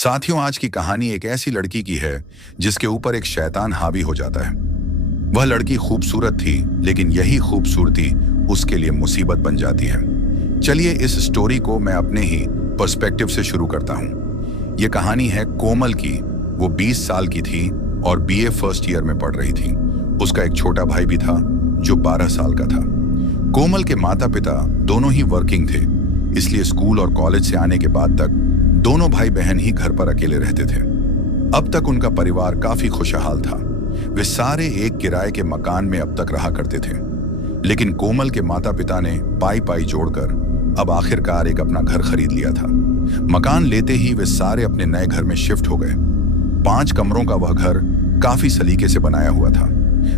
साथियों, आज की कहानी एक ऐसी लड़की की है जिसके ऊपर एक शैतान हावी हो जाता है। वह लड़की खूबसूरत थी, लेकिन यही खूबसूरती उसके लिए मुसीबत बन जाती है। चलिए इस स्टोरी को मैं अपने ही पर्सपेक्टिव से शुरू करता हूँ। ये कहानी है कोमल की। वो 20 साल की थी और बीए फर्स्ट ईयर में पढ़ रही थी। उसका एक छोटा भाई भी था जो 12 साल का था। कोमल के माता पिता दोनों ही वर्किंग थे, इसलिए स्कूल और कॉलेज से आने के बाद तक दोनों भाई बहन ही घर पर अकेले रहते थे। अब तक उनका परिवार काफी खुशहाल था। वे सारे एक किराए के मकान में अब तक रहा करते थे। लेकिन कोमल के माता पिता ने पाई पाई जोड़कर अब आखिरकार एक अपना घर खरीद लिया था। मकान लेते ही वे सारे अपने नए घर में शिफ्ट हो गए। 5 कमरों का वह घर काफी सलीके से बनाया हुआ था।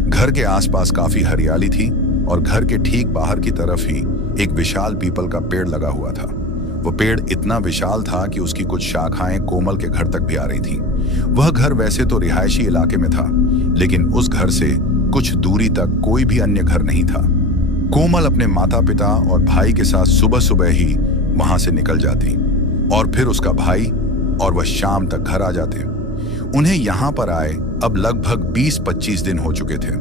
घर के आसपास काफी हरियाली थी और घर के ठीक बाहर की तरफ ही एक विशाल पीपल का पेड़ लगा हुआ था। वह पेड़ इतना विशाल था कि उसकी कुछ शाखाएं कोमल के घर तक भी आ रही थीं। वह घर वैसे तो रिहायशी इलाके में था, लेकिन उस घर से कुछ दूरी तक कोई भी अन्य घर नहीं था। कोमल अपने माता पिता और भाई के साथ सुबह सुबह ही वहां से निकल जाती और फिर उसका भाई और वह शाम तक घर आ जाते। उन्हें यहाँ पर आए अब लगभग 20-25 दिन हो चुके थे।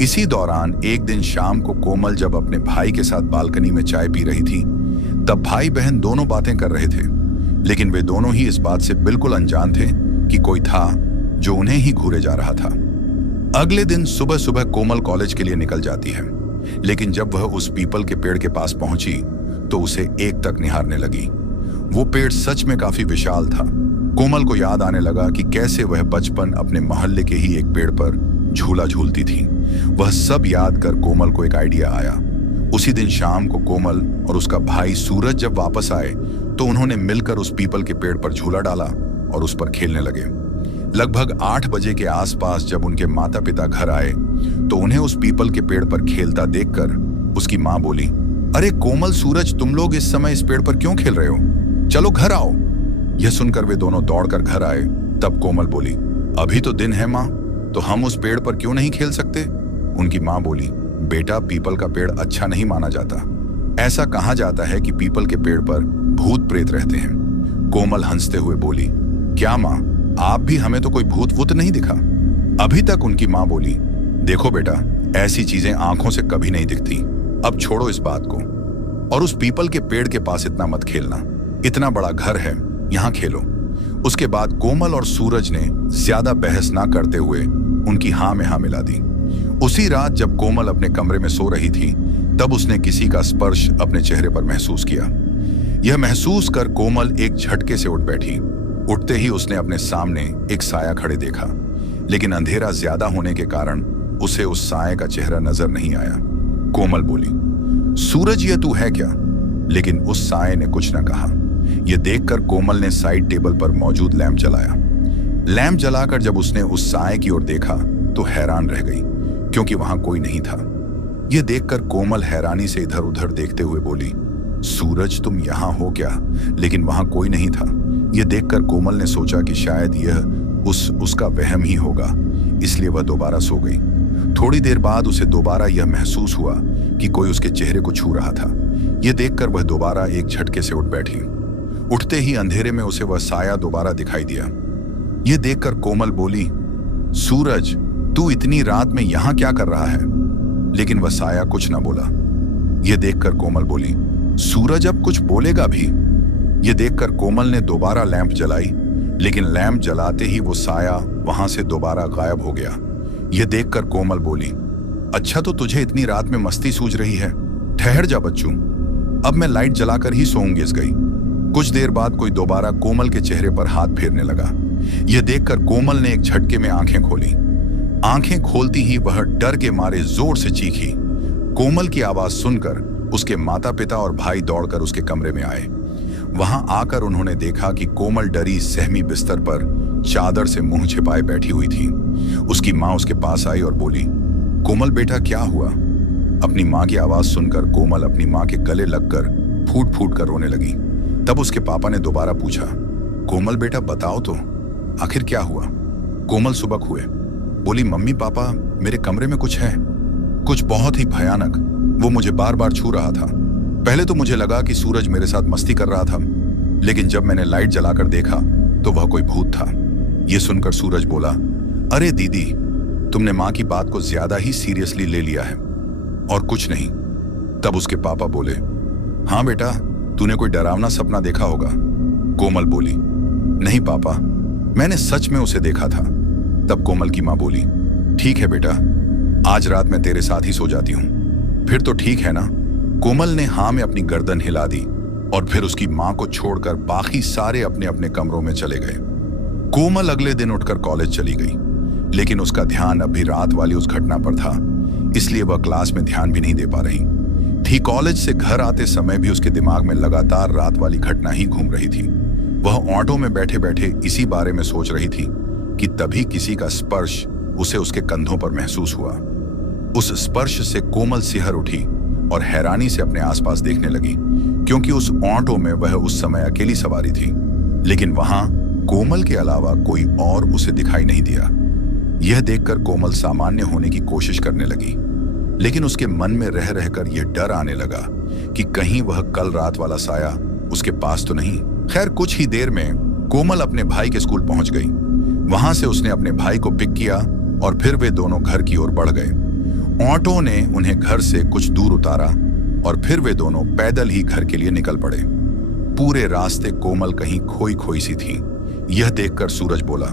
इसी दौरान एक दिन शाम को कोमल जब अपने भाई के साथ बालकनी में चाय पी रही थी, तब भाई बहन दोनों बातें कर रहे थे, लेकिन वे दोनों ही इस बात से बिल्कुल अनजान थे कि कोई था जो उन्हें ही घूरे जा रहा था। अगले दिन सुबह सुबह कोमल कॉलेज के लिए निकल जाती है, लेकिन जब वह उस पीपल के पेड़ के पास पहुंची तो उसे एक तक निहारने लगी। वो पेड़ सच में काफी विशाल था। कोमल को याद आने लगा कि कैसे वह बचपन अपने मोहल्ले के ही एक पेड़ पर झूला झूलती थी। वह सब याद कर कोमल को एक आइडिया आया। उसी दिन शाम को कोमल और उसका भाई सूरज जब वापस आए तो उन्होंने मिलकर उस पीपल के पेड़ पर झूला डाला और उस पर खेलने लगे। लगभग 8 बजे के आसपास जब उनके माता पिता घर आए तो उन्हें उस पीपल के पेड़ पर खेलता देखकर उसकी माँ बोली, अरे कोमल, सूरज, तुम लोग इस समय इस पेड़ पर क्यों खेल रहे हो? चलो घर आओ। यह सुनकर वे दोनों दौड़कर घर आए। तब कोमल बोली, अभी तो दिन है माँ, तो हम उस पेड़ पर क्यों नहीं खेल सकते? उनकी माँ बोली, बेटा, पीपल का पेड़ अच्छा नहीं माना जाता। ऐसा कहा जाता है कि पीपल के पेड़ पर भूत प्रेत रहते हैं। कोमल हंसते हुए बोली, क्या माँ, आप भी? हमें तो कोई भूत वूत नहीं दिखा अभी तक। उनकी माँ बोली, देखो बेटा, ऐसी चीजें आंखों से कभी नहीं दिखती। अब छोड़ो इस बात को और उस पीपल के पेड़ के पास इतना मत खेलना। इतना बड़ा घर है, यहाँ खेलो। उसके बाद कोमल और सूरज ने ज्यादा बहस ना करते हुए उनकी हाँ में हाँ मिला दी। उसी रात जब कोमल अपने कमरे में सो रही थी, तब उसने किसी का स्पर्श अपने चेहरे पर महसूस किया। यह महसूस कर कोमल एक झटके से उठ बैठी। उठते ही उसने अपने सामने एक साया खड़े देखा, लेकिन अंधेरा ज्यादा होने के कारण उसे उस साये का चेहरा नजर नहीं आया। कोमल बोली, सूरज, ये तू है क्या? लेकिन उस साये ने कुछ न कहा। यह देखकर कोमल ने साइड टेबल पर मौजूद लैंप जलाया। लैंप जलाकर जब उसने उस साये की ओर देखा तो हैरान रह गई, क्योंकि वहां कोई नहीं था। यह देखकर कोमल हैरानी से इधर उधर देखते हुए बोली, सूरज, तुम यहां हो क्या? लेकिन वहां कोई नहीं था। यह देखकर कोमल ने सोचा कि शायद यह उसका वहम ही होगा, इसलिए वह दोबारा सो गई। थोड़ी देर बाद उसे दोबारा यह महसूस हुआ कि कोई उसके चेहरे को छू रहा था। यह देखकर वह दोबारा एक झटके से उठ बैठी। उठते ही अंधेरे में उसे वह साया दोबारा दिखाई दिया। यह देखकर कोमल बोली, सूरज, तू इतनी रात में यहां क्या कर रहा है? लेकिन वह साया कुछ न बोला। यह देखकर कोमल बोली, सूरज अब कुछ बोलेगा भी? यह देखकर कोमल ने दोबारा लैंप जलाई, लेकिन लैंप जलाते ही वो साया वहां से दोबारा गायब हो गया। यह देखकर कोमल बोली, अच्छा, तो तुझे इतनी रात में मस्ती सूझ रही है? ठहर जा बच्चू, अब मैं लाइट जलाकर ही सोऊंगी। इस गई। कुछ देर बाद कोई दोबारा कोमल के चेहरे पर हाथ फेरने लगा। यह देखकर कोमल ने एक झटके में आंखें खोली। आंखें खोलती ही वह डर के मारे जोर से चीखी। कोमल की आवाज सुनकर उसके माता पिता और भाई दौड़कर उसके कमरे में आए। वहां आकर उन्होंने देखा कि कोमल डरी सहमी बिस्तर पर चादर से मुंह छिपाए बैठी हुई थी। उसकी माँ उसके पास आई और बोली, कोमल बेटा, क्या हुआ? अपनी माँ की आवाज सुनकर कोमल अपनी माँ के गले लगकर फूट फूट कर रोने लगी। तब उसके पापा ने दोबारा पूछा, कोमल बेटा, बताओ तो, आखिर क्या हुआ? कोमल सुबक हुए, बोली, मम्मी पापा, मेरे कमरे में कुछ है, कुछ बहुत ही भयानक। वो मुझे बार बार छू रहा था। पहले तो मुझे लगा कि सूरज मेरे साथ मस्ती कर रहा था, लेकिन जब मैंने लाइट जलाकर देखा तो वह कोई भूत था। यह सुनकर सूरज बोला, अरे दीदी, तुमने मां की बात को ज्यादा ही सीरियसली ले लिया है और कुछ नहीं। तब उसके पापा बोले, हाँ बेटा, तूने कोई डरावना सपना देखा होगा। कोमल बोली, नहीं पापा, मैंने सच में उसे देखा था। तब कोमल की मां बोली, ठीक है बेटा, आज रात मैं तेरे साथ ही सो जाती हूं। फिर तो ठीक है ना। कोमल ने हाँ में अपनी गर्दन हिला दी और फिर उसकी मां को छोड़कर बाकी सारे अपने अपने कमरों में चले गए। कोमल अगले दिन उठकर कॉलेज चली गई, लेकिन उसका ध्यान अभी रात वाली उस घटना पर था, इसलिए वह क्लास में ध्यान भी नहीं दे पा रही थी। कॉलेज से घर आते समय भी उसके दिमाग में लगातार रात वाली घटना ही घूम रही थी। वह ऑटो में बैठे बैठे इसी बारे में सोच रही थी कि तभी किसी का स्पर्श उसे उसके कंधों पर महसूस हुआ। उस स्पर्श से कोमल सिहर उठी और हैरानी से अपने आसपास देखने लगी, क्योंकि उस ऑटो में वह उस समय अकेली सवारी थी, लेकिन वहां कोमल के अलावा कोई और उसे दिखाई नहीं दिया। यह देखकर कोमल सामान्य होने की कोशिश करने लगी, लेकिन उसके मन में रह रहकर यह डर आने लगा कि कहीं वह कल रात वाला साया उसके पास तो नहीं। खैर, कुछ ही देर में कोमल अपने भाई के स्कूल पहुंच गई। वहां से उसने अपने भाई को पिक किया और फिर वे दोनों घर की ओर बढ़ गए। ऑटो ने उन्हें घर से कुछ दूर उतारा और फिर वे दोनों पैदल ही घर के लिए निकल पड़े। पूरे रास्ते कोमल कहीं खोई खोई सी थी। यह देखकर सूरज बोला,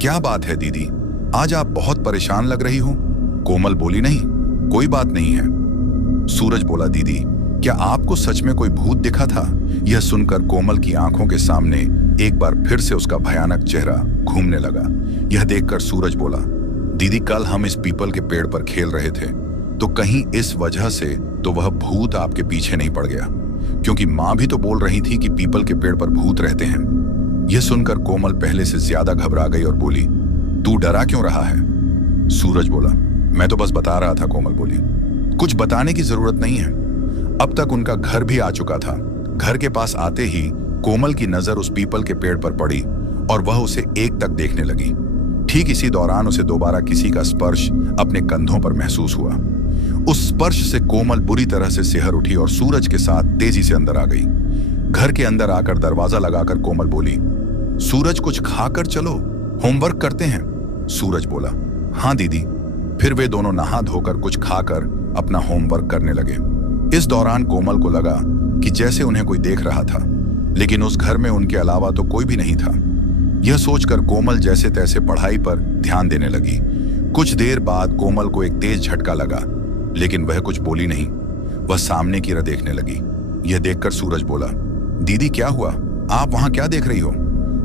क्या बात है दीदी, आज आप बहुत परेशान लग रही हो। कोमल बोली, नहीं, कोई बात नहीं है। सूरज बोला, दीदी, क्या आपको सच में कोई भूत दिखा था। यह सुनकर कोमल की आंखों के सामने एक बार फिर से उसका भयानक चेहरा घूमने लगा। यह देखकर सूरज बोला, दीदी, कल हम इस पीपल के पेड़ पर खेल रहे थे, तो कहीं इस वजह से तो वह भूत आपके पीछे नहीं पड़ गया, क्योंकि मां भी तो बोल रही थी कि पीपल के पेड़ पर भूत रहते हैं। यह सुनकर कोमल पहले से ज्यादा घबरा गई और बोली, तू डरा क्यों रहा है। सूरज बोला, मैं तो बस बता रहा था। कोमल बोली, कुछ बताने की जरूरत नहीं है। अब तक उनका घर भी आ चुका था। घर के पास आते ही कोमल की नजर उस पीपल के पेड़ पर पड़ी और वह उसे एक तक देखने लगी। ठीक इसी दौरान उसे दोबारा किसी का स्पर्श अपने कंधों पर महसूस हुआ। उस स्पर्श से कोमल बुरी तरह से सिहर उठी और सूरज के साथ तेजी से अंदर आ गई। घर के अंदर आकर दरवाजा लगाकर कोमल बोली, सूरज, कुछ खाकर चलो, होमवर्क करते हैं। सूरज बोला, हाँ दीदी। फिर वे दोनों नहा धोकर कुछ खाकर अपना होमवर्क करने लगे। इस दौरान कोमल को लगा कि जैसे उन्हें कोई देख रहा था, लेकिन उस घर में उनके अलावा तो कोई भी नहीं था। यह सोचकर कोमल जैसे तैसे पढ़ाई पर ध्यान देने लगी। कुछ देर बाद कोमल को एक तेज झटका लगा, लेकिन वह कुछ बोली नहीं। वह सामने की तरफ देखने लगी। यह देखकर सूरज बोला, दीदी क्या हुआ, आप वहां क्या देख रही हो।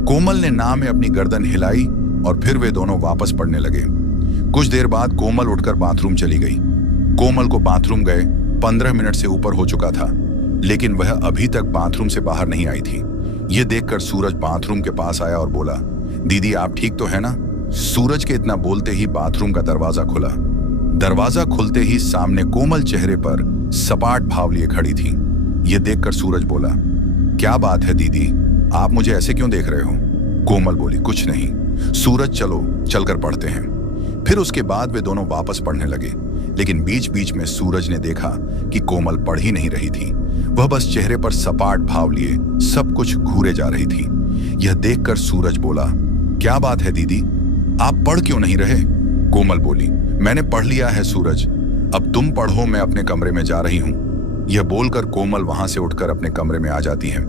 कोमल ने ना में अपनी गर्दन हिलाई और फिर वे दोनों वापस पढ़ने लगे। कुछ देर बाद कोमल उठकर बाथरूम चली गई। कोमल को बाथरूम गए 15 मिनट से ऊपर हो चुका था, लेकिन वह अभी तक बाथरूम से बाहर नहीं आई थी। यह देखकर सूरज बाथरूम के पास आया और बोला, दीदी आप ठीक तो है ना। सूरज के इतना बोलते ही बाथरूम का दरवाजा खुला। दरवाजा खुलते ही सामने कोमल चेहरे पर सपाट भाव लिए खड़ी थी। यह देखकर सूरज बोला, क्या बात है दीदी, आप मुझे ऐसे क्यों देख रहे हो। कोमल बोली, कुछ नहीं। सूरज, चलो चलकर पढ़ते हैं। फिर उसके बाद वे दोनों वापस पढ़ने लगे, लेकिन बीच बीच में सूरज ने देखा कि कोमल पढ़ ही नहीं रही थी। वह बस चेहरे पर सपाट भाव लिए सब कुछ घूरे जा रही थी। यह देखकर सूरज बोला, क्या बात है दीदी, आप पढ़ क्यों नहीं रहे। कोमल बोली, मैंने पढ़ लिया है सूरज, अब तुम पढ़ो, मैं अपने कमरे में जा रही हूं। यह बोलकर कोमल वहां से उठकर अपने कमरे में आ जाती है।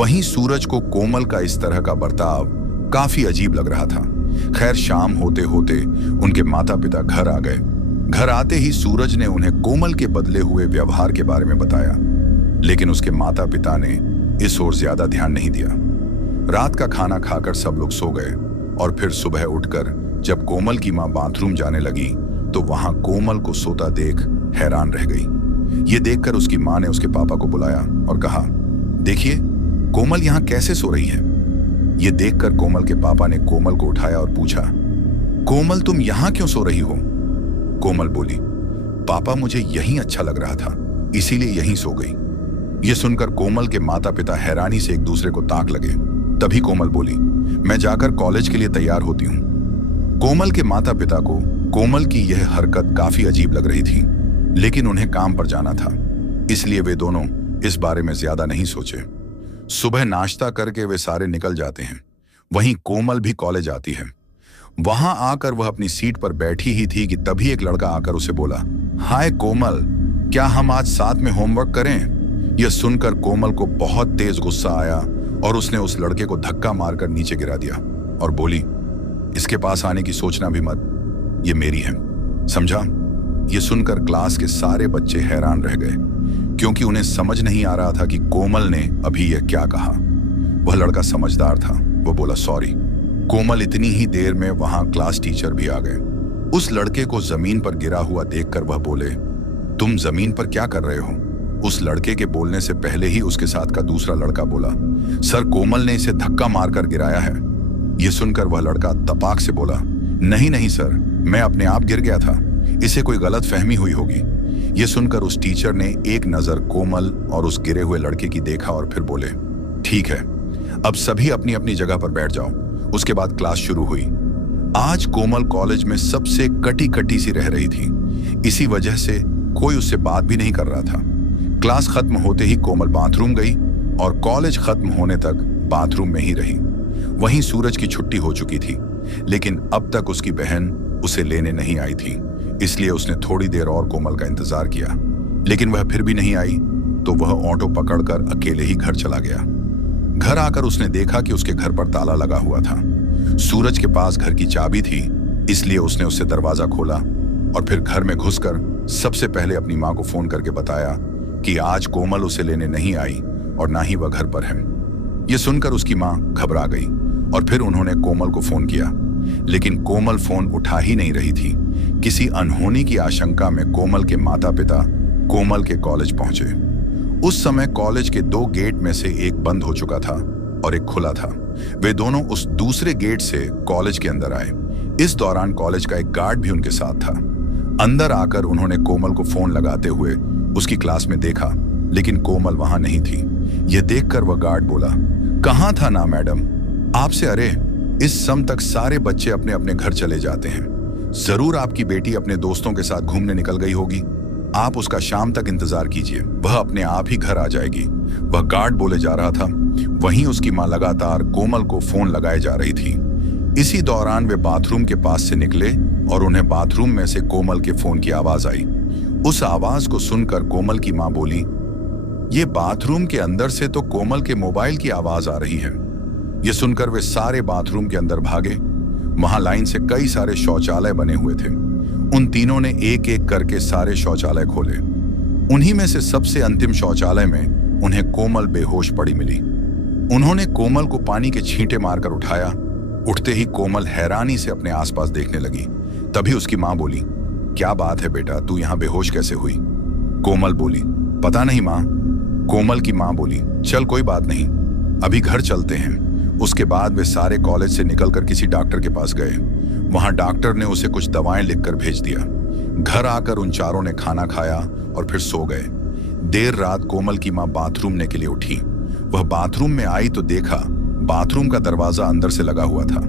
वहीं सूरज को कोमल का इस तरह का बर्ताव काफी अजीब लग रहा था। खैर, शाम होते होते उनके माता पिता घर आ गए। घर आते ही सूरज ने उन्हें कोमल के बदले हुए व्यवहार के बारे में बताया, लेकिन उसके माता पिता ने इस ओर ज्यादा ध्यान नहीं दिया। रात का खाना खाकर सब लोग सो गए और फिर सुबह उठकर जब कोमल की मां बाथरूम जाने लगी तो वहां कोमल को सोता देख हैरान रह गई। ये देखकर उसकी मां ने उसके पापा को बुलाया और कहा, देखिए कोमल यहां कैसे सो रही है। ये देखकर कोमल के पापा ने कोमल को उठाया और पूछा, कोमल तुम यहां क्यों सो रही हो। कोमल बोली, पापा मुझे यहीं अच्छा लग रहा था, इसीलिए यहीं सो गई। यह सुनकर कोमल के माता पिता हैरानी से एक दूसरे को ताक लगे। तभी कोमल बोली, मैं जाकर कॉलेज के लिए तैयार होती हूँ। कोमल के माता पिता को कोमल की यह हरकत काफी अजीब लग रही थी, लेकिन उन्हें काम पर जाना था, इसलिए वे दोनों इस बारे में ज्यादा नहीं सोचे। सुबह नाश्ता करके वे सारे निकल जाते हैं। वहीं कोमल भी कॉलेज आती है। वहां आकर वह अपनी सीट पर बैठी ही थी कि तभी एक लड़का आकर उसे बोला, हाय कोमल, क्या हम आज साथ में होमवर्क करें? यह सुनकर कोमल को बहुत तेज गुस्सा आया और उसने उस लड़के को धक्का मारकर नीचे गिरा दिया और बोली, इसके पास आने की सोचना भी मत, ये मेरी है, समझा? यह सुनकर क्लास के सारे बच्चे हैरान रह गए, क्योंकि उन्हें समझ नहीं आ रहा था कि कोमल ने अभी यह क्या कहा। वह लड़का समझदार था, वो बोला सॉरी। कोमल इतनी ही देर में वहां क्लास टीचर भी आ गए। उस लड़के को जमीन पर गिरा हुआ देखकर वह बोले, तुम जमीन पर क्या कर रहे हो? उस लड़के के बोलने से पहले ही उसके साथ का दूसरा लड़का बोला, सर कोमल ने इसे धक्का मारकर गिराया है। यह सुनकर वह लड़का तपाक से बोला, नहीं नहीं सर, मैं अपने आप गिर गया था, इसे कोई गलत फहमी हुई होगी। यह सुनकर उस टीचर ने एक नजर कोमल और उस गिरे हुए लड़के की देखा और फिर बोले, ठीक है, अब सभी अपनी अपनी जगह पर बैठ जाओ। उसके बाद क्लास शुरू हुई। आज कोमल कॉलेज में सबसे कटी कटी सी रह रही थी, इसी वजह से कोई उससे बात भी नहीं कर रहा था। क्लास खत्म होते ही कोमल बाथरूम गई और कॉलेज खत्म होने तक बाथरूम में ही रही। वहीं सूरज की छुट्टी हो चुकी थी, लेकिन अब तक उसकी बहन उसे लेने नहीं आई थी, इसलिए उसने थोड़ी देर और कोमल का इंतजार किया, लेकिन वह फिर भी नहीं आई तो वह ऑटो पकड़कर अकेले ही घर चला गया। घर आकर उसने देखा कि उसके घर पर ताला लगा हुआ था। सूरज के पास घर की चाबी थी, इसलिए उसने उससे दरवाजा खोला और फिर घर में घुसकर सबसे पहले अपनी मां को फोन करके बताया कि आज कोमल उसे लेने नहीं आई और ना ही वह घर पर है। यह सुनकर उसकी मां घबरा गई और फिर उन्होंने कोमल को फोन किया, लेकिन कोमल फोन उठा ही नहीं रही थी। किसी अनहोनी की आशंका में कोमल के माता पिता कोमल के कॉलेज पहुंचे। उस समय कॉलेज के 2 गेट में से एक बंद हो चुका था और एक खुला था। वे दोनों उस दूसरे गेट से कॉलेज के अंदर आए। इस दौरान कॉलेज का एक गार्ड भी उनके साथ था। अंदर आकर उन्होंने कोमल को फोन लगाते हुए उसकी क्लास में देखा, लेकिन कोमल वहां नहीं थी। यह देखकर वह गार्ड बोला, कहां था ना मैडम आपसे? अरे इस सम तक सारे बच्चे अपने अपने घर चले जाते हैं, जरूर आपकी बेटी अपने दोस्तों के साथ घूमने निकल गई होगी, आप उसका शाम तक इंतजार कीजिए, वह अपने आप ही घर आ जाएगी। वह गार्ड बोले जा रहा था, वहीं उसकी मां लगातार कोमल को फोन लगाए जा रही थी। इसी दौरान वे बाथरूम के पास से निकले और उन्हें बाथरूम में से कोमल के फोन की आवाज आई। उस आवाज को सुनकर कोमल की मां बोली, ये बाथरूम के अंदर से तो कोमल के मोबाइल की आवाज आ रही है। यह सुनकर वे सारे बाथरूम के अंदर भागे। वहां लाइन से कई सारे शौचालय बने हुए थे। उन तीनों ने एक एक करके सारे शौचालय खोले। उन्हीं में से सबसे अंतिम शौचालय में उन्हें कोमल बेहोश पड़ी मिली। उन्होंने कोमल को पानी के छींटे मारकर उठाया। उठते ही कोमल हैरानी से अपने आसपास देखने लगी। तभी उसकी मां बोली, क्या बात है बेटा, तू यहां बेहोश कैसे हुई? कोमल बोली, पता नहीं मां। कोमल की मां बोली, चल कोई बात नहीं, अभी घर चलते हैं। उसके बाद वे सारे कॉलेज से निकलकर किसी डॉक्टर के पास गए। वहां डॉक्टर ने उसे कुछ दवाएं लिखकर भेज दिया। घर आकर उन चारों ने खाना खाया और फिर सो गए। देर रात कोमल की मां बाथरूम ने के लिए उठी। वह बाथरूम में आई तो देखा बाथरूम का दरवाजा अंदर से लगा हुआ था।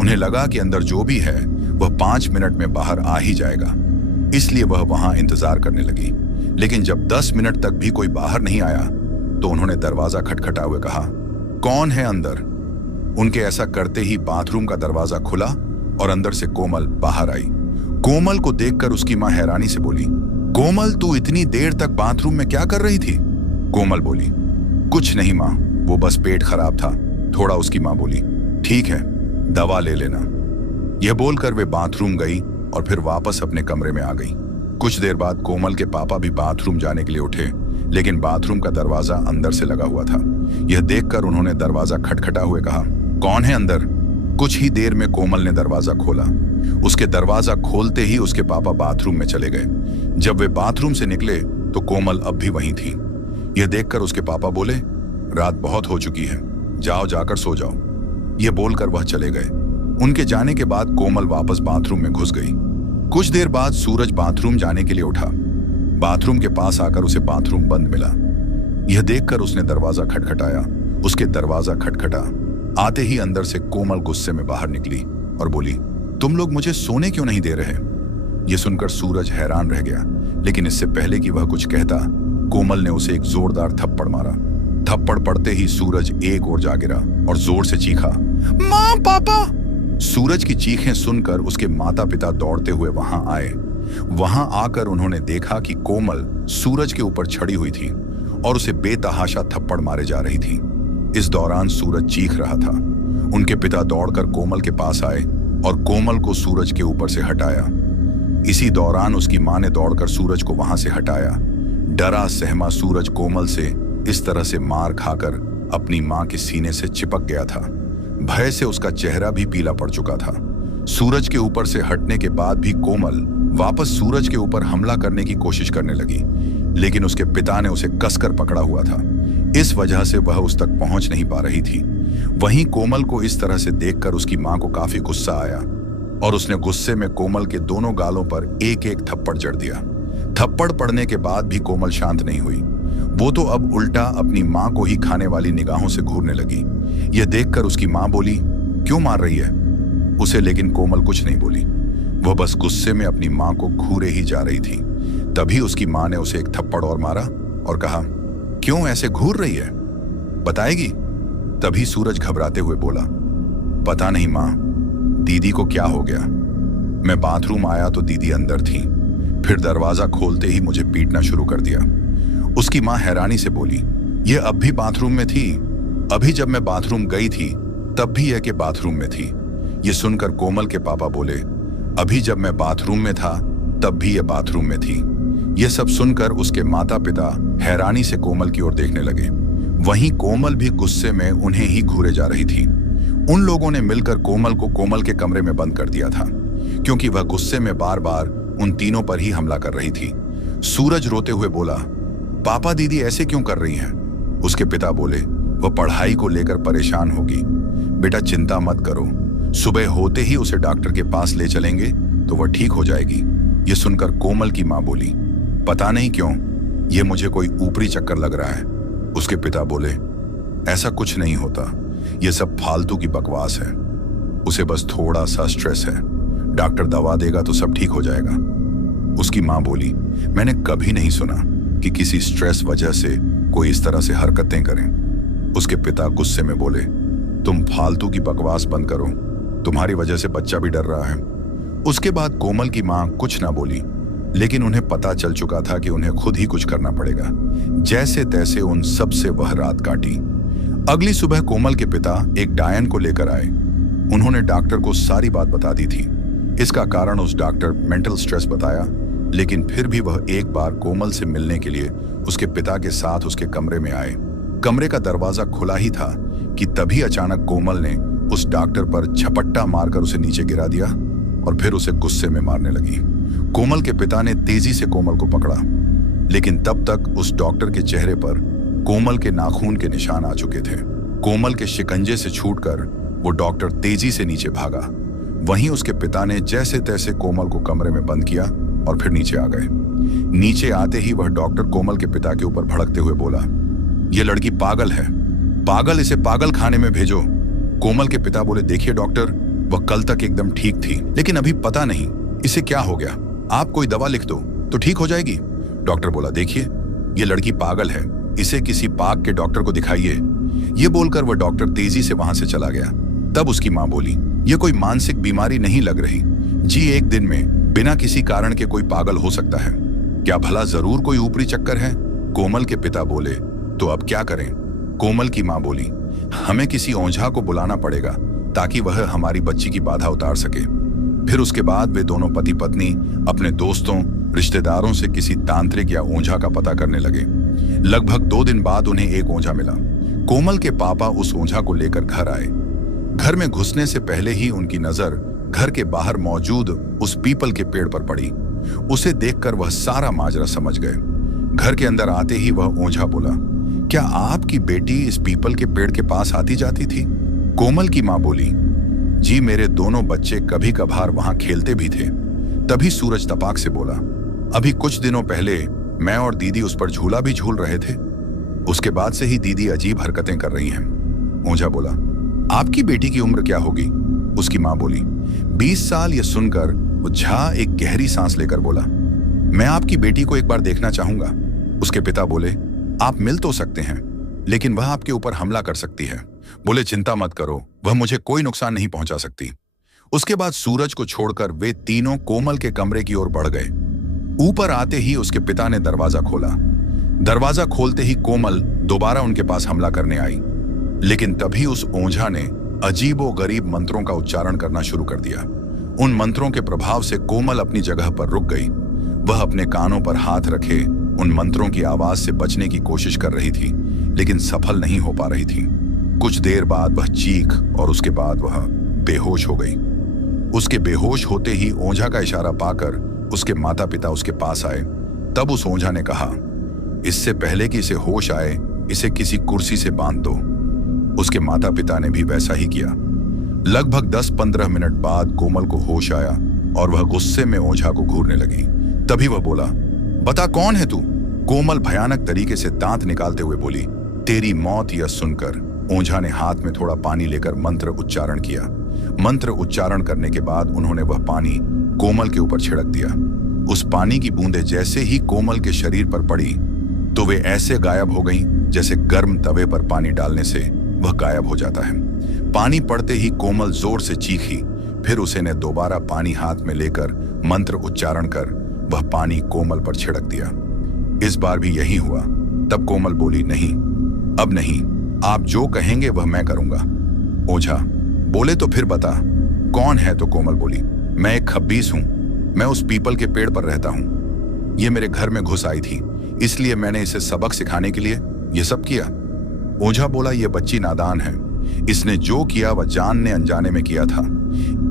उन्हें लगा कि अंदर जो भी है वह 5 मिनट में बाहर आ ही जाएगा, इसलिए वह वहां इंतजार करने लगी। लेकिन जब 10 मिनट तक भी कोई बाहर नहीं आया तो उन्होंने दरवाजा खटखटा हुए कहा, कौन है अंदर? उनके ऐसा करते ही बाथरूम का दरवाजा खुला और अंदर से कोमल बाहर आई। कोमल को देखकर उसकी मां हैरानी से बोली, कोमल तू इतनी देर तक बाथरूम में क्या कर रही थी? कोमल बोली, कुछ नहीं मां, वो बस पेट खराब था थोड़ा। उसकी मां बोली, ठीक है, दवा ले लेना। यह बोलकर वे बाथरूम गई और फिर वापस अपने कमरे में आ गई। कुछ देर बाद कोमल के पापा भी बाथरूम जाने के लिए उठे, लेकिन बाथरूम का दरवाजा अंदर से लगा हुआ था। यह देखकर उन्होंने दरवाजा खटखटा हुए कहा, कौन है अंदर? कुछ ही देर में कोमल ने दरवाजा खोला। उसके दरवाजा खोलते ही उसके पापा बाथरूम में चले गए। जब वे बाथरूम से निकले तो कोमल अब भी वहीं थी। यह देखकर उसके पापा बोले, रात बहुत हो चुकी है, जाओ जाकर सो जाओ। यह बोलकर वह चले गए। उनके जाने के बाद कोमल वापस बाथरूम में घुस गई। कुछ देर बाद सूरज बाथरूम जाने के लिए उठा। बाथरूम के पास आकर उसे बाथरूम बंद मिला। यह देखकर उसने दरवाजा खटखटाया। उसके दरवाजा खटखटा आते ही अंदर से कोमल गुस्से में बाहर निकली और बोली, तुम लोग मुझे सोने क्यों नहीं दे रहे? यह सुनकर सूरज हैरान रह गया, लेकिन इससे पहले कि वह कुछ कहता कोमल ने उसे एक जोरदार थप्पड़ मारा। थप्पड़ पड़ते ही सूरज एक ओर जा गिरा और जोर से चीखा, माँ, पापा। सूरज की चीखें सुनकर उसके माता पिता दौड़ते हुए वहां आए। वहां आकर उन्होंने देखा कि कोमल सूरज के ऊपर छड़ी हुई थी और उसे बेतहाशा थप्पड़ मारे जा रही थी। इस दौरान सूरज चीख रहा था। उनके पिता दौड़कर कोमल के पास आए और कोमल को सूरज के ऊपर से हटाया। इसी दौरान उसकी मां ने दौड़कर सूरज को वहां से हटाया। डरा सहमा सूरज कोमल से इस तरह से मार खाकर अपनी मां के सीने से चिपक गया था। भय से उसका चेहरा भी पीला पड़ चुका था। सूरज के ऊपर से हटने के बाद भी कोमल वापस सूरज के ऊपर हमला करने की कोशिश करने लगी, लेकिन उसके पिता ने उसे कसकर पकड़ा हुआ था। इस वजह से वह उस तक पहुंच नहीं पा रही थी। वहीं कोमल को इस तरह से देखकर उसकी मां को काफी गुस्सा आया और उसने गुस्से में कोमल के दोनों गालों पर एक एक थप्पड़ जड़ दिया। थप्पड़ पड़ने के बाद भी कोमल शांत नहीं हुई। वो तो अब उल्टा अपनी मां को ही खाने वाली निगाहों से घूरने लगी। यह देखकर उसकी मां बोली, क्यों मार रही है उसे? लेकिन कोमल कुछ नहीं बोली। वह बस गुस्से में अपनी मां को घूरे ही जा रही थी। तभी उसकी मां ने उसे एक थप्पड़ और मारा और कहा, क्यों ऐसे घूर रही है, बताएगी? तभी सूरज घबराते हुए बोला, पता नहीं मां, दीदी को क्या हो गया। मैं बाथरूम आया तो दीदी अंदर थी, फिर दरवाजा खोलते ही मुझे पीटना शुरू कर दिया। उसकी मां हैरानी से बोली, यह अब भी बाथरूम में थी? अभी जब मैं बाथरूम गई थी तब भी यह के बाथरूम में थी। यह सुनकर कोमल के पापा बोले, अभी जब मैं बाथरूम में था तब भी यह बाथरूम में थी। यह सब सुनकर उसके माता पिता हैरानी से कोमल की ओर देखने लगे। वहीं कोमल भी गुस्से में उन्हें ही घूरे जा रही थी। उन लोगों ने मिलकर कोमल को कोमल के कमरे में बंद कर दिया था, क्योंकि वह गुस्से में बार बार उन तीनों पर ही हमला कर रही थी। सूरज रोते हुए बोला, पापा दीदी ऐसे क्यों कर रही हैं? उसके पिता बोले, वह पढ़ाई को लेकर परेशान होगी। बेटा चिंता मत करो, सुबह होते ही उसे डॉक्टर के पास ले चलेंगे तो वह ठीक हो जाएगी। यह सुनकर कोमल की मां बोली, पता नहीं क्यों यह मुझे कोई ऊपरी चक्कर लग रहा है। उसके पिता बोले, ऐसा कुछ नहीं होता, यह सब फालतू की बकवास है, उसे बस थोड़ा सा स्ट्रेस है, डॉक्टर दवा देगा तो सब ठीक हो जाएगा। उसकी मां बोली, मैंने कभी नहीं सुना कि किसी स्ट्रेस वजह से कोई इस तरह से हरकतें करें। उसके पिता गुस्से में बोले, तुम फालतू की बकवास बंद करो, तुम्हारी वजह से बच्चा भी डर रहा है। उसके बाद कोमल की मां कुछ ना बोली, लेकिन उन्हें पता चल चुका था कि उन्हें खुद ही कुछ करना पड़ेगा। जैसे तैसे उन सब से वह रात काटी। अगली सुबह कोमल के पिता एक डायन को लेकर आए। उन्होंने डॉक्टर को सारी बात बता दी थी। इसका कारण उस डॉक्टर मेंटल स्ट्रेस बताया, लेकिन फिर भी वह एक बार कोमल से मिलने के लिए उसके पिता के साथ उसके कमरे में आए। कमरे का दरवाजा खुला ही था कि तभी अचानक कोमल ने उस डॉक्टर पर झपट्टा मारकर उसे नीचे गिरा दिया और फिर उसे गुस्से में मारने लगी। कोमल के पिता ने तेजी से कोमल को पकड़ा, लेकिन तब तक उस डॉक्टर के चेहरे पर कोमल के नाखून के निशान आ चुके थे। कोमल के शिकंजे से छूटकर वो डॉक्टर तेजी से नीचे भागा। वहीं उसके पिता ने जैसे तैसे कोमल को कमरे में बंद किया और फिर नीचे आ गए। नीचे आते ही वह डॉक्टर कोमल के पिता के ऊपर भड़कते हुए बोला, यह लड़की पागल है, पागल, इसे पागल खाने में भेजो। कोमल के पिता बोले, देखिए डॉक्टर, वह कल तक एकदम ठीक थी, लेकिन अभी पता नहीं इसे क्या हो गया, आप कोई दवा लिख दो तो ठीक हो जाएगी। डॉक्टर बोला, देखिए ये लड़की पागल है, इसे किसी पाक के डॉक्टर को दिखाइए। यह बोलकर वह डॉक्टर तेजी से वहां से चला गया। तब उसकी मां बोली, यह कोई मानसिक बीमारी नहीं लग रही जी, एक दिन में बिना किसी कारण के कोई पागल हो सकता है, क्या भला जरूर कोई ऊपरी चक्कर है? कोमल के पिता बोले, तो अब क्या करें? कोमल की मां बोली, हमें किसी ओझा को बुलाना पड़ेगा ताकि वह हमारी बच्ची की बाधा उतार सके। फिर उसके बाद वे दोनों पति पत्नी अपने दोस्तों रिश्तेदारों से किसी तांत्रिक या ओझा का पता करने लगे। लगभग 2 दिन बाद उन्हें एक ओझा मिला। कोमल के पापा उस ओझा को लेकर घर आए। घर में घुसने से पहले ही उनकी नजर घर के बाहर मौजूद उस पीपल के पेड़ पर पड़ी। उसे देखकर वह सारा माजरा समझ गए। घर के अंदर आते ही वह ओझा बोला, क्या आपकी बेटी इस पीपल के पेड़ के पास आती जाती थी? कोमल की मां बोली, जी मेरे दोनों बच्चे कभी कभार वहां खेलते भी थे। तभी सूरज तपाक से बोला, अभी कुछ दिनों पहले मैं और दीदी उस पर झूला भी झूल रहे थे, उसके बाद से ही दीदी अजीब हरकतें कर रही हैं। ओझा बोला, आपकी बेटी की उम्र क्या होगी? उसकी मां बोली, 20 साल। यह सुनकर ओझा एक गहरी सांस लेकर बोला, मैं आपकी बेटी को एक बार देखना चाहूंगा। उसके पिता बोले, आप मिल तो सकते हैं, लेकिन वह आपके ऊपर हमला कर सकती है। बोले चिंता मत करो, वह मुझे कोई नुकसान नहीं पहुंचा सकती। उसके बाद सूरज को छोड़कर वे तीनों कोमल के कमरे की ओर बढ़ गए। ऊपर आते ही उसके पिता ने दरवाजा खोला। दरवाजा खोलते ही कोमल दोबारा उनके पास हमला करने आई, लेकिन तभी उस ओंझा ने अजीबोगरीब मंत्रों का उच्चारण करना शुरू कर दिया। उन मंत्रों के प्रभाव से कोमल अपनी जगह पर रुक गई। वह अपने कानों पर हाथ रखे उन मंत्रों की आवाज से बचने की कोशिश कर रही थी, लेकिन सफल नहीं हो पा रही थी। कुछ देर बाद वह चीख और उसके बाद वह बेहोश हो गई। उसके बेहोश होते ही ओंझा का इशारा पाकर उसके माता पिता उसके पास आए। तब उस ओंझा ने कहा, इससे पहले कि इसे होश आए, इसे किसी कुर्सी से बांध दो। उसके माता पिता ने भी वैसा ही किया। लगभग 10-15 मिनट बाद कोमल को होश आया और वह गुस्से में ओंझा को घूरने लगी। तभी वह बोला, बता कौन है तू? कोमल भयानक तरीके से दांत निकालते हुए बोली, तेरी मौत। यह सुनकर ओंझा ने हाथ में थोड़ा पानी लेकर मंत्र उच्चारण किया। मंत्र उच्चारण करने के बाद उन्होंने वह पानी कोमल के ऊपर छिड़क दिया। उस पानी की बूंदें जैसे ही कोमल के शरीर पर पड़ी तो वे ऐसे गायब हो गईं जैसे गर्म तवे पर पानी डालने से वह गायब हो जाता है। पानी पड़ते ही कोमल जोर से चीखी। फिर उसे ने दोबारा पानी हाथ में लेकर मंत्र उच्चारण कर वह पानी कोमल पर छिड़क दिया। इस बार भी यही हुआ। तब कोमल बोली, नहीं, अब नहीं, आप जो कहेंगे वह मैं करूंगा। ओझा बोले, तो फिर बता कौन है? तो कोमल बोली, मैं एक खब्बीस हूं। मैं उस पीपल के पेड़ पर रहता हूं। ये मेरे घर में घुस आई थी, इसलिए मैंने इसे सबक सिखाने के लिए यह सब किया। ओझा बोला, यह बच्ची नादान है। इसने जो किया वह जानने अनजाने में किया था,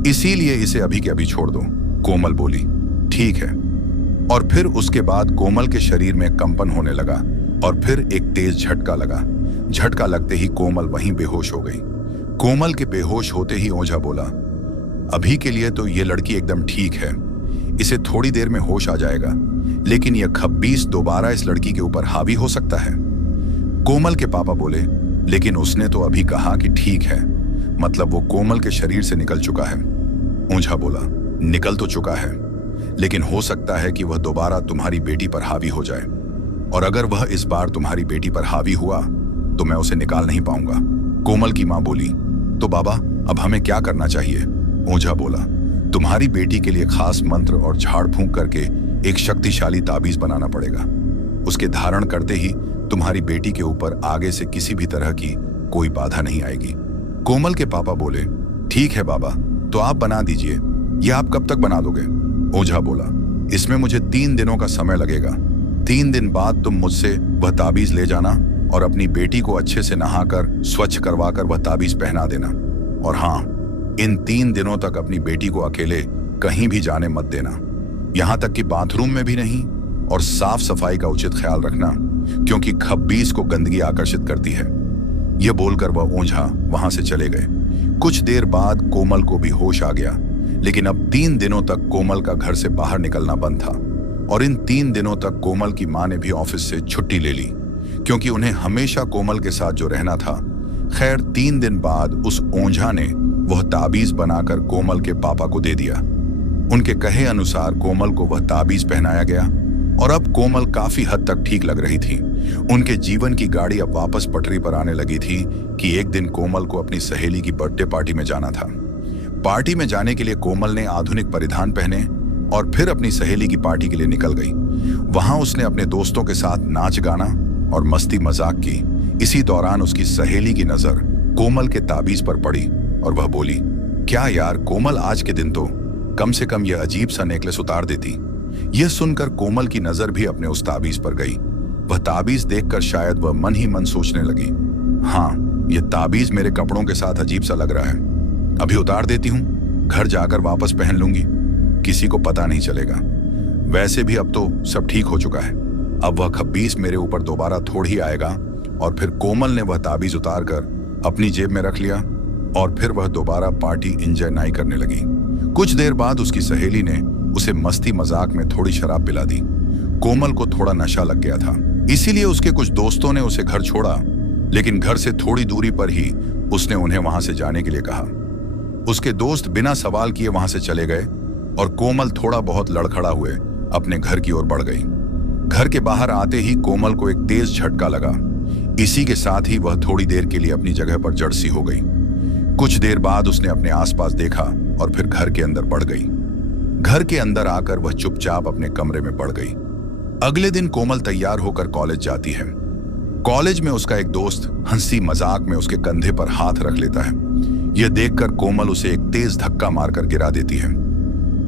इसीलिए इसे अभी के अभी छोड़ दो। कोमल बोली, ठीक है। और फिर उसके बाद कोमल के शरीर में कंपन होने लगा और फिर एक तेज झटका लगा। झटका लगते ही कोमल वहीं बेहोश हो गई। कोमल के बेहोश होते ही ओझा बोला, अभी के लिए तो ये लड़की एकदम ठीक है, इसे थोड़ी देर में होश आ जाएगा, लेकिन यह खब्बीस दोबारा इस लड़की के ऊपर हावी हो सकता है। कोमल के पापा बोले, लेकिन उसने तो अभी कहा कि ठीक है, मतलब वो कोमल के शरीर से निकल चुका है। ओझा बोला, निकल तो चुका है, लेकिन हो सकता है कि वह दोबारा तुम्हारी बेटी पर हावी हो जाए, और अगर वह इस बार तुम्हारी बेटी पर हावी हुआ तो मैं उसे निकाल नहीं पाऊंगा। कोमल की मां बोली, तो बाबा अब हमें क्या करना चाहिए? ओझा बोला, तुम्हारी बेटी के लिए खास मंत्र और झाड़ फूंक करके एक शक्तिशाली ताबीज बनाना पड़ेगा। उसके धारण करते ही तुम्हारी बेटी के ऊपर आगे से किसी भी तरह की कोई बाधा नहीं आएगी। कोमल के पापा बोले, ठीक है बाबा, तो आप बना दीजिए। यह आप कब तक बना दोगे? ओझा बोला, इसमें मुझे 3 दिनों का समय लगेगा। 3 दिन बाद तुम मुझसे वह ताबीज ले जाना और अपनी बेटी को अच्छे से नहाकर स्वच्छ करवाकर वह ताबीज पहना देना। और हाँ, इन 3 दिनों तक अपनी बेटी को अकेले कहीं भी जाने मत देना, यहां तक कि बाथरूम में भी नहीं, और साफ सफाई का उचित ख्याल रखना, क्योंकि खब्बीस को गंदगी आकर्षित करती है। यह बोलकर वह ओझा वहां से चले गए। कुछ देर बाद कोमल को भी होश आ गया, लेकिन अब 3 दिनों तक कोमल का घर से बाहर निकलना बंद था, और इन 3 दिनों तक कोमल की मां ने भी ऑफिस से छुट्टी ले ली, क्योंकि उन्हें हमेशा कोमल के साथ जो रहना था। खैर 3 दिन बाद उस ओंझा ने वह ताबीज बनाकर कोमल के पापा को दे दिया। उनके कहे अनुसार कोमल को वह ताबीज पहनाया गया, और अब कोमल काफी हद तक ठीक लग रही थी। उनके जीवन की गाड़ी अब वापस पटरी पर आने लगी थी कि एक दिन कोमल को अपनी सहेली की बर्थडे पार्टी में जाना था। पार्टी में जाने के लिए कोमल ने आधुनिक परिधान पहने और फिर अपनी सहेली की पार्टी के लिए निकल गई। वहां उसने अपने दोस्तों के साथ नाच गाना और मस्ती मजाक की। इसी दौरान उसकी सहेली की नजर कोमल के ताबीज पर पड़ी और वह बोली, क्या यार कोमल, आज के दिन तो कम से कम यह अजीब सा नेकलेस उतार देती। यह सुनकर कोमल की नजर भी अपने उस ताबीज पर गई। वह ताबीज देखकर शायद वह मन ही मन सोचने लगी, हाँ, यह ताबीज मेरे कपड़ों के साथ अजीब सा लग रहा है। अभी उतार देती हूं, घर जाकर वापस पहन लूंगी, किसी को पता नहीं चलेगा। वैसे भी अब तो सब ठीक हो चुका है। अब वह खब्बीस मेरे ऊपर दोबारा थोड़ ही आएगा। और फिर कोमल ने वह ताबीज उतार कर अपनी जेब में रख लिया और फिर वह दोबारा पार्टी एंजॉय नहीं करने लगी। कुछ देर बाद उसकी सहेली ने उसे मस्ती मजाक में थोड़ी शराब पिला दी। कोमल को थोड़ा नशा लग गया था, इसीलिए उसके कुछ दोस्तों ने उसे घर छोड़ा, लेकिन घर से थोड़ी दूरी पर ही उसने उन्हें वहां से जाने के लिए कहा। उसके दोस्त बिना सवाल किए वहां से चले गए और कोमल थोड़ा बहुत लड़खड़ा हुए अपने घर की ओर बढ़ गई। घर के बाहर आते ही कोमल को एक तेज झटका लगा। इसी के साथ ही वह थोड़ी देर के लिए अपनी जगह पर जड़ सी हो गई। कुछ देर बाद उसने अपने आसपास देखा और फिर घर के अंदर बढ़ गई। घर के अंदर आकर वह चुपचाप अपने कमरे में पड़ गई। अगले दिन कोमल तैयार होकर कॉलेज जाती है। कॉलेज में उसका एक दोस्त हंसी मजाक में उसके कंधे पर हाथ रख लेता है। यह देखकर कोमल उसे एक तेज धक्का मारकर गिरा देती है।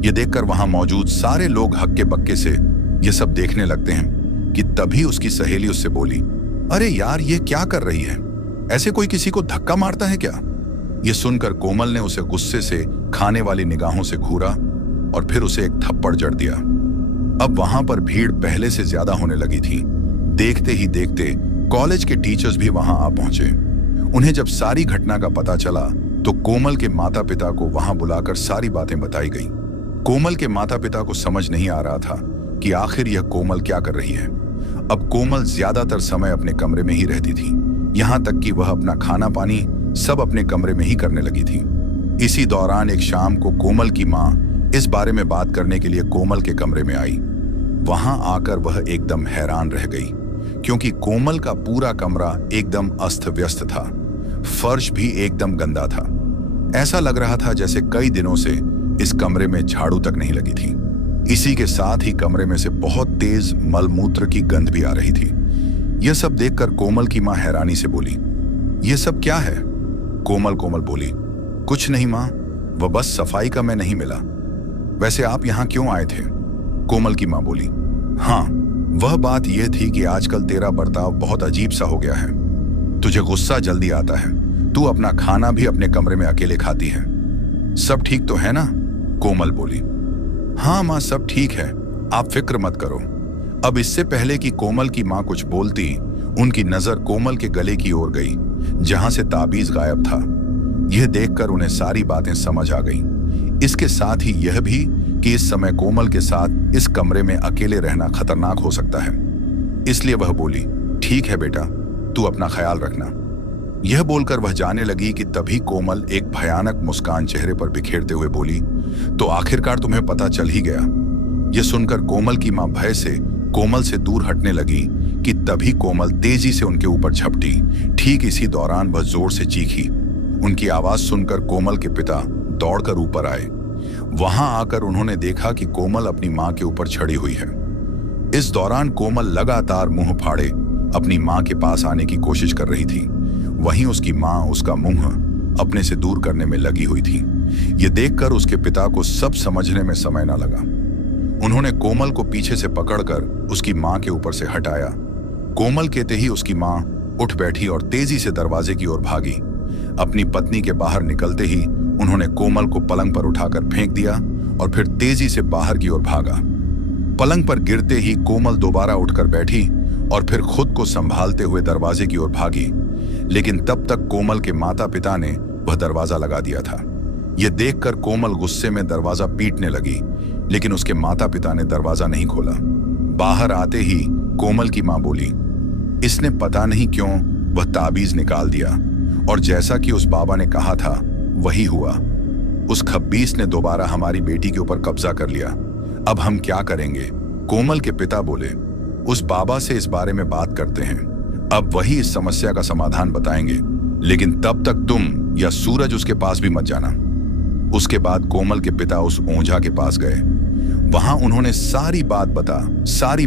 यह देखकर वहां मौजूद सारे लोग हक्के बक्के से यह सब देखने लगते हैं कि तभी उसकी सहेली उससे बोली, अरे यार, ये क्या कर रही है? ऐसे कोई किसी को धक्का मारता है क्या? यह सुनकर कोमल ने उसे गुस्से से खाने वाली निगाहों से घूरा और फिर उसे एक थप्पड़ जड़ दिया। अब वहां पर भीड़ पहले से ज्यादा होने लगी थी। देखते ही देखते कॉलेज के टीचर्स भी वहां आ पहुंचे। उन्हें जब सारी घटना का पता चला तो कोमल के माता पिता को वहां बुलाकर सारी बातें बताई गई। कोमल के माता पिता को समझ नहीं आ रहा था कि आखिर यह कोमल क्या कर रही है। अब कोमल ज्यादातर समय अपने कमरे में ही रहती थी, यहां तक कि वह अपना खाना पानी सब अपने कमरे में ही करने लगी थी। इसी दौरान एक शाम को कोमल की मां इस बारे में बात करने के लिए कोमल के कमरे में आई। वहां आकर वह एकदम हैरान रह गई, क्योंकि कोमल का पूरा कमरा एकदम अस्त व्यस्त था। फर्श भी एकदम गंदा था। ऐसा लग रहा था जैसे कई दिनों से इस कमरे में झाड़ू तक नहीं लगी थी। इसी के साथ ही कमरे में से बहुत तेज मलमूत्र की गंध भी आ रही थी। यह सब देखकर कोमल की मां हैरानी से बोली, यह सब क्या है? कोमल बोली, कुछ नहीं मां, वह बस सफाई का मैं नहीं मिला। वैसे आप यहां क्यों आए थे? कोमल की मां बोली, हाँ, वह बात यह थी कि आजकल तेरा बर्ताव बहुत अजीब सा हो गया है। तुझे गुस्सा जल्दी आता है। तू अपना खाना भी अपने कमरे में अकेले खाती है। सब ठीक तो है ना? कोमल बोली, हाँ मां, सब ठीक है, आप फिक्र मत करो। अब इससे पहले कि कोमल की मां कुछ बोलती, उनकी नजर कोमल के गले की ओर गई, जहां से ताबीज गायब था। यह देखकर उन्हें सारी बातें समझ आ गई। इसके साथ ही यह भी कि इस समय कोमल के साथ इस कमरे में अकेले रहना खतरनाक हो सकता है। इसलिए वह बोली, ठीक है बेटा, तू अपना ख्याल रखना। यह बोलकर वह जाने लगी कि तभी कोमल एक भयानक मुस्कान चेहरे पर बिखेरते हुए बोली, तो आखिरकार तुम्हें पता चल ही गया। यह सुनकर कोमल की मां भय से कोमल से दूर हटने लगी कि तभी कोमल तेजी से उनके ऊपर झपटी। ठीक इसी दौरान वह जोर से चीखी। उनकी आवाज सुनकर कोमल के पिता दौड़कर ऊपर आए। वहां आकर उन्होंने देखा कि कोमल अपनी मां के ऊपर चढ़ी हुई है। इस दौरान कोमल लगातार मुंह फाड़े अपनी मां के पास आने की कोशिश कर रही थी। वहीं उसकी मां उसका मुंह अपने से दूर करने में लगी हुई थी। यह देखकर उसके पिता को सब समझने में समय न लगा। उन्होंने कोमल को पीछे से पकड़कर उसकी मां के ऊपर से हटाया। कोमल कहते ही उसकी मां उठ बैठी और तेजी से दरवाजे की ओर भागी। अपनी पत्नी के बाहर निकलते ही उन्होंने कोमल को पलंग पर उठाकर फेंक दिया और फिर तेजी से बाहर की ओर भागा। पलंग पर गिरते ही कोमल दोबारा उठकर बैठी और फिर खुद को संभालते हुए दरवाजे की ओर भागी, लेकिन तब तक कोमल के माता पिता ने वह दरवाजा लगा दिया था। यह देखकर कोमल गुस्से में दरवाजा पीटने लगी, लेकिन उसके माता पिता ने दरवाजा नहीं खोला। बाहर आते ही कोमल की मां बोली, इसने पता नहीं क्यों वह ताबीज निकाल दिया और जैसा कि उस बाबा ने कहा था वही हुआ। उस खब्बीस ने दोबारा हमारी बेटी के ऊपर कब्जा कर लिया। अब हम क्या करेंगे? कोमल के पिता बोले, उस बाबा से इस बारे में बात करते हैं। अब वही इस समस्या का समाधान बताएंगे, लेकिन तब तक तुम या सूरज उसके पास भी मत जाना। उसके बाद कोमल के पिता उस ओंझा के पास गए। वहां उन्होंने सारी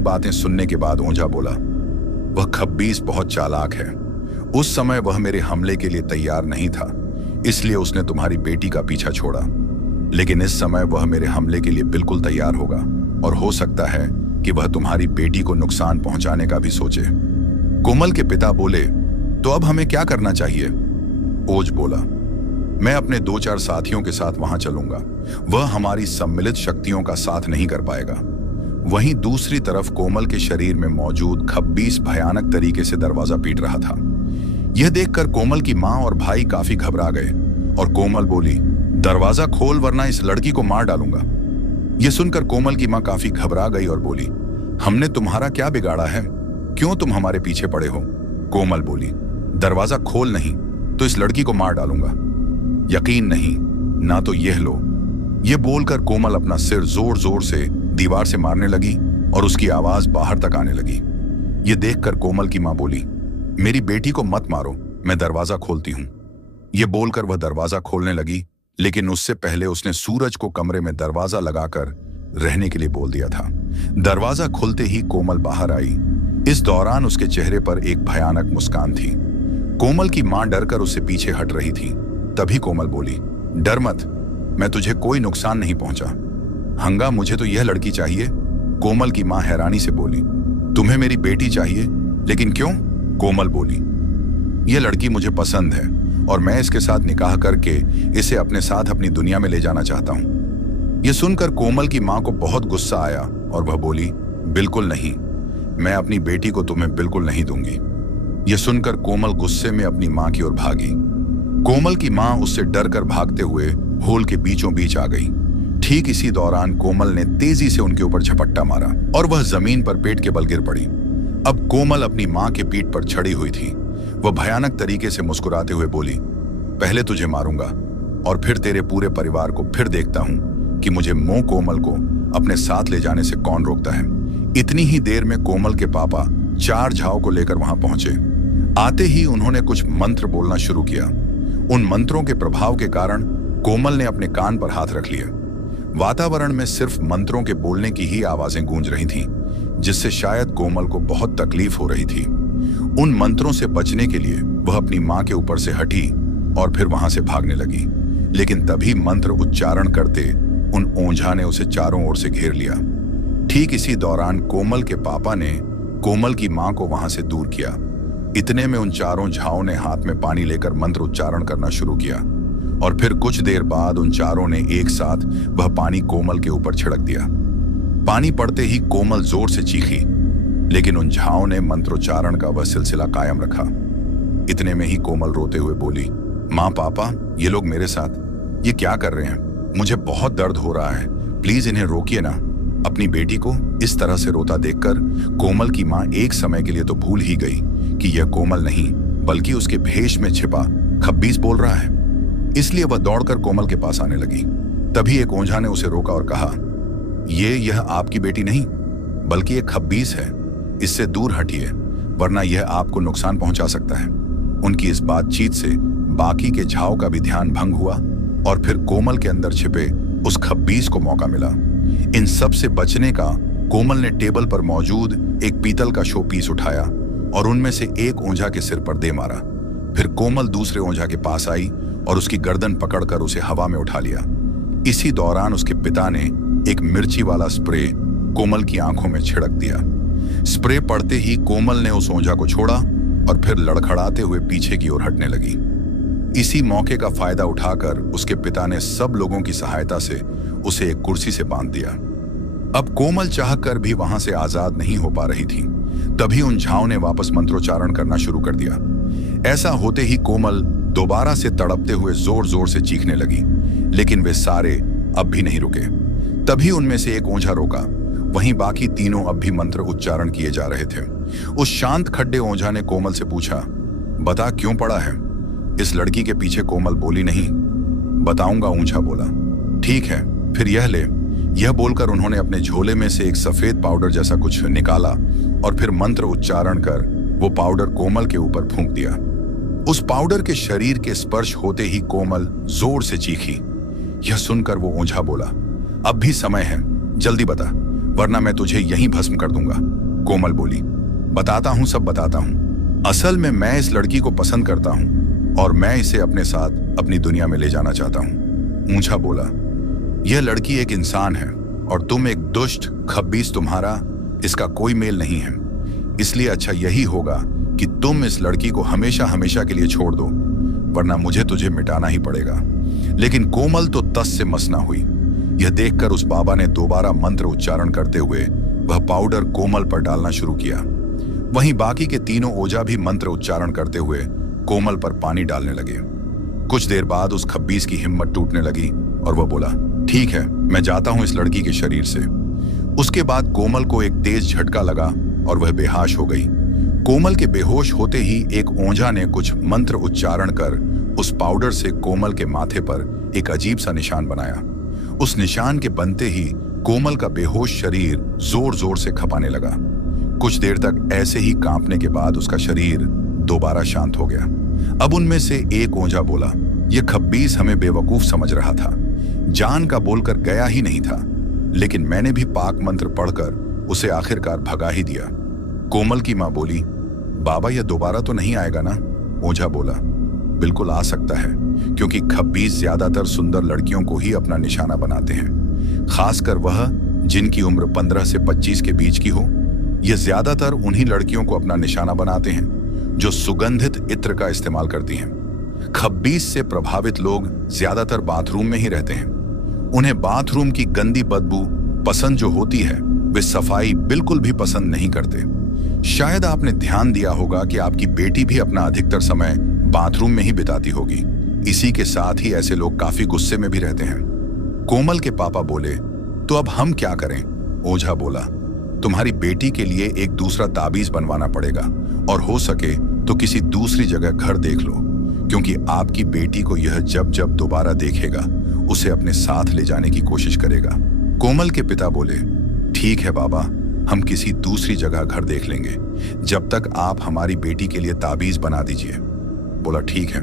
बातें सुनने के बाद ओंझा बोला, वह खब्बीस बहुत चालाक है। उस समय वह मेरे हमले के लिए तैयार नहीं था, इसलिए उसने तुम्हारी बेटी का पीछा छोड़ा। लेकिन इस समय वह मेरे हमले के लिए बिल्कुल तैयार होगा और हो सकता है कि वह तुम्हारी बेटी को नुकसान पहुंचाने का भी सोचे। कोमल के पिता बोले, तो अब हमें क्या करना चाहिए? ओज बोला, मैं अपने 2-4 साथियों के साथ वहां चलूंगा। वह हमारी सम्मिलित शक्तियों का साथ नहीं कर पाएगा। वहीं दूसरी तरफ कोमल के शरीर में मौजूद खब्बीस भयानक तरीके से दरवाजा पीट रहा था। यह देखकर कोमल की मां और भाई काफी घबरा गए और कोमल बोली, दरवाजा खोल वरना इस लड़की को मार डालूंगा। यह सुनकर कोमल की मां काफी घबरा गई और बोली, हमने तुम्हारा क्या बिगाड़ा है? क्यों तुम हमारे पीछे पड़े हो? कोमल बोली, दरवाजा खोल नहीं तो इस लड़की को मार डालूंगा। यकीन नहीं ना तो यह लो। यह बोलकर कोमल अपना सिर जोर जोर से दीवार से मारने लगी और उसकी आवाज बाहर तक आने लगी। यह देखकर कोमल की मां बोली, मेरी बेटी को मत मारो, मैं दरवाजा खोलती हूं। ये बोलकर वह दरवाजा खोलने लगी, लेकिन उससे पहले उसने सूरज को कमरे में दरवाजा लगाकर रहने के लिए बोल दिया था। दरवाजा खुलते ही कोमल बाहर आई। इस दौरान उसके चेहरे पर एक भयानक मुस्कान थी। कोमल की मां डरकर उससे पीछे हट रही थी। तभी कोमल बोली, डर मत, मैं तुझे कोई नुकसान नहीं पहुंचा। हंगा, मुझे तो यह लड़की चाहिए। कोमल की मां हैरानी से बोली, तुम्हें मेरी बेटी चाहिए? लेकिन क्यों? कोमल बोली, यह लड़की मुझे पसंद है और मैं इसके साथ निकाह करके इसे अपने साथ अपनी दुनिया में ले जाना चाहता हूं। यह सुनकर कोमल की मां को बहुत गुस्सा आया और वह बोली, बिल्कुल नहीं, मैं अपनी बेटी को तुम्हें बिल्कुल नहीं दूंगी। यह सुनकर कोमल गुस्से में अपनी मां की ओर भागी। कोमल की मां उससे डरकर भागते हुए होल के बीचों बीच आ गई। ठीक इसी दौरान कोमल ने तेजी से उनके ऊपर झपट्टा मारा और वह जमीन पर पेट के बल गिर पड़ी। अब कोमल अपनी मां के पीठ पर चढ़ी हुई थी। वह भयानक तरीके से मुस्कुराते हुए बोली, पहले तुझे मारूंगा और फिर तेरे पूरे परिवार को, फिर देखता हूं कि मुझे मोह कोमल को अपने साथ ले जाने से कौन रोकता है। इतनी ही देर में कोमल के पापा 4 झाओ को लेकर वहां पहुंचे। आते ही उन्होंने कुछ मंत्र बोलना शुरू किया। उन मंत्रों के प्रभाव के कारण कोमल ने अपने कान पर हाथ रख लिए। वातावरण में सिर्फ मंत्रों के बोलने की ही आवाजें गूंज रही थीं, जिससे शायद कोमल को बहुत तकलीफ हो रही थी। उन मंत्रों से बचने के लिए वह अपनी मां के ऊपर से हटी और फिर वहां से भागने लगी। लेकिन तभी मंत्र उच्चारण करते उन ओंझा ने उसे चारों ओर से घेर लिया। ठीक इसी दौरान कोमल के पापा ने कोमल की मां को वहां से दूर किया। इतने में उन चारों झाओं ने हाथ में पानी लेकर मंत्र उच्चारण करना शुरू किया और फिर कुछ देर बाद उन चारों ने एक साथ वह पानी कोमल के ऊपर छिड़क दिया। पानी पड़ते ही कोमल जोर से चीखी, लेकिन उन झाओं ने मंत्रोच्चारण का वह सिलसिला कायम रखा। इतने में ही कोमल रोते हुए बोली, माँ पापा, ये लोग मेरे साथ ये क्या कर रहे हैं? मुझे बहुत दर्द हो रहा है, प्लीज इन्हें रोकिए ना। अपनी बेटी को इस तरह से रोता देखकर कोमल की मां एक समय के लिए तो भूल ही गई कि यह कोमल नहीं बल्कि उसके भेष में छिपा खब्बीस बोल रहा है। इसलिए वह दौड़कर कोमल के पास आने लगी। तभी एक ओंझा ने उसे रोका और कहा, यह आपकी बेटी नहीं बल्कि एक खब्बीस है, इससे दूर हटिए वरना यह आपको नुकसान पहुंचा सकता है। उनकी इस बातचीत से बाकी के झाओं का भी ध्यान भंग हुआ और फिर कोमल के अंदर छिपे उस खब्बीस को मौका मिला। इन सब से बचने का कोमल ने टेबल पर मौजूद एक पीतल का शो पीस उठाया और उनमें से एक ओंझा के सिर पर दे मारा। फिर कोमल दूसरे ओंझा के पास आई और उसकी गर्दन पकड़कर उसे हवा में उठा लिया। इसी दौरान उसके पिता ने एक मिर्ची वाला स्प्रे कोमल की आंखों में छिड़क दिया। स्प्रे पड़ते ही कोमल ने उस ओंझा को छोड़ा और फिर लड़खड़ाते हुए पीछे की ओर हटने लगी। इसी मौके का फायदा उठाकर उसके पिता ने सब लोगों की सहायता से उसे एक कुर्सी से बांध दिया। अब कोमल चाहकर भी वहां से आजाद नहीं हो पा रही थी। तभी उन झाओं ने वापस मंत्रोच्चारण करना शुरू कर दिया। ऐसा होते ही कोमल दोबारा से तड़पते हुए जोर जोर से चीखने लगी, लेकिन वे सारे अब भी नहीं रुके। तभी उनमें से एक ओंझा रोका, वहीं बाकी तीनों अब भी मंत्र उच्चारण किए जा रहे थे। उस शांत खड्डे ओंझा ने कोमल से पूछा, बता क्यों पड़ा है? इस लड़की के पीछे कोमल बोली, नहीं बताऊंगा, ओंझा बोला। ठीक है, फिर यह ले। यह बोलकर उन्होंने अपने झोले में से एक सफेद पाउडर जैसा कुछ निकाला और फिर मंत्र उच्चारण कर वो पाउडर कोमल के ऊपर फूंक दिया। उस पाउडर के शरीर के स्पर्श होते ही कोमल जोर से चीखी। यह सुनकर वो ओंझा बोला, अब भी समय है, जल्दी बता वरना मैं तुझे यहीं भस्म कर दूंगा। कोमल बोली, बताता हूं, सब बताता हूं। असल में मैं इस लड़की को पसंद करता हूं और मैं इसे अपने साथ अपनी दुनिया में ले जाना चाहता हूं। ओंझा बोला, यह लड़की एक इंसान है और तुम एक दुष्ट खब्बीस, तुम्हारा इसका कोई मेल नहीं है। इसलिए अच्छा यही होगा कि तुम इस लड़की को हमेशा हमेशा के लिए छोड़ दो, वरना मुझे तुझे मिटाना ही पड़ेगा। लेकिन कोमल तो तस से मस ना हुई। यह देखकर उस बाबा ने दोबारा मंत्र उच्चारण करते हुए वह पाउडर कोमल पर डालना शुरू किया। वहीं बाकी के तीनों ओझा भी मंत्र उच्चारण करते हुए कोमल पर पानी डालने लगे। कुछ देर बाद उस खब्बीस की हिम्मत टूटने लगी और वह बोला, ठीक है, मैं जाता हूं इस लड़की के शरीर से। उसके बाद कोमल को एक तेज झटका लगा और वह बेहोश हो गई। कोमल के बेहोश होते ही एक ओंझा ने कुछ मंत्र उच्चारण कर उस पाउडर से कोमल के माथे पर एक अजीब सा निशान बनाया। उस निशान के बनते ही कोमल का बेहोश शरीर जोर जोर से खपाने लगा। कुछ देर तक ऐसे ही कांपने के बाद उसका शरीर दोबारा शांत हो गया। अब उनमें से एक ओझा बोला, यह खब्बीस हमें बेवकूफ समझ रहा था, जान का बोलकर गया ही नहीं था, लेकिन मैंने भी पाक मंत्र पढ़कर उसे आखिरकार भगा ही दिया। कोमल की मां बोली, बाबा यह दोबारा तो नहीं आएगा ना? ओझा बोला, बिल्कुल आ सकता है, क्योंकि खब्बीस ज्यादातर सुंदर लड़कियों को ही अपना निशाना बनाते हैं, खासकर वह जिनकी उम्र 15 से 25 के बीच की हो। यह ज्यादातर उन्हीं लड़कियों को अपना निशाना बनाते हैं जो सुगंधित इत्र का इस्तेमाल करती हैं। खब्बीस से प्रभावित लोग ज्यादातर बाथरूम में ही रहते हैं। उन्हें बाथरूम की गंदी बदबू पसंद जो होती है, वे सफाई बिल्कुल भी पसंद नहीं करते। शायद आपने ध्यान दिया होगा कि आपकी बेटी भी अपना अधिकतर समय बाथरूम में ही बिताती होगी। इसी के साथ ही ऐसे लोग काफी गुस्से में भी रहते हैं। कोमल के पापा बोले, तो अब हम क्या करें? ओझा बोला, तुम्हारी बेटी के लिए एक दूसरा ताबीज बनवाना पड़ेगा, और हो सके तो किसी दूसरी जगह घर देख लो, क्योंकि आपकी बेटी को यह जब जब दोबारा देखेगा उसे अपने साथ ले जाने की कोशिश करेगा। कोमल के पिता बोले, ठीक है बाबा, हम किसी दूसरी जगह घर देख लेंगे, जब तक आप हमारी बेटी के लिए ताबीज बना दीजिए। बोला, ठीक है,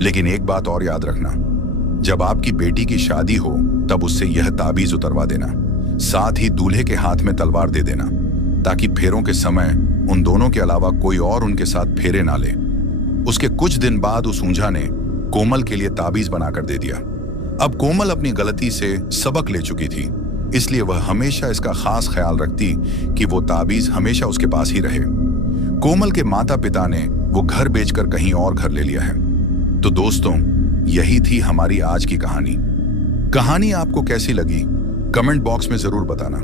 लेकिन एक बात और याद रखना, जब आपकी बेटी की शादी हो तब उससे यह ताबीज उतरवा देना, साथ ही दूल्हे के हाथ में तलवार दे देना, ताकि फेरों के समय उन दोनों के अलावा कोई और उनके साथ फेरे ना ले। उसके कुछ दिन बाद उस ऊंझा ने कोमल के लिए ताबीज बनाकर दे दिया। अब कोमल अपनी गलती से सबक ले चुकी थी, इसलिए वह हमेशा इसका खास ख्याल रखती कि वो ताबीज हमेशा उसके पास ही रहे। कोमल के माता पिता ने वो घर बेचकर कहीं और घर ले लिया है। तो दोस्तों, यही थी हमारी आज की कहानी। कहानी आपको कैसी लगी कमेंट बॉक्स में जरूर बताना,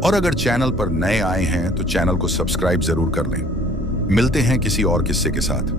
और अगर चैनल पर नए आए हैं तो चैनल को सब्सक्राइब जरूर कर लें। मिलते हैं किसी और किस्से के साथ।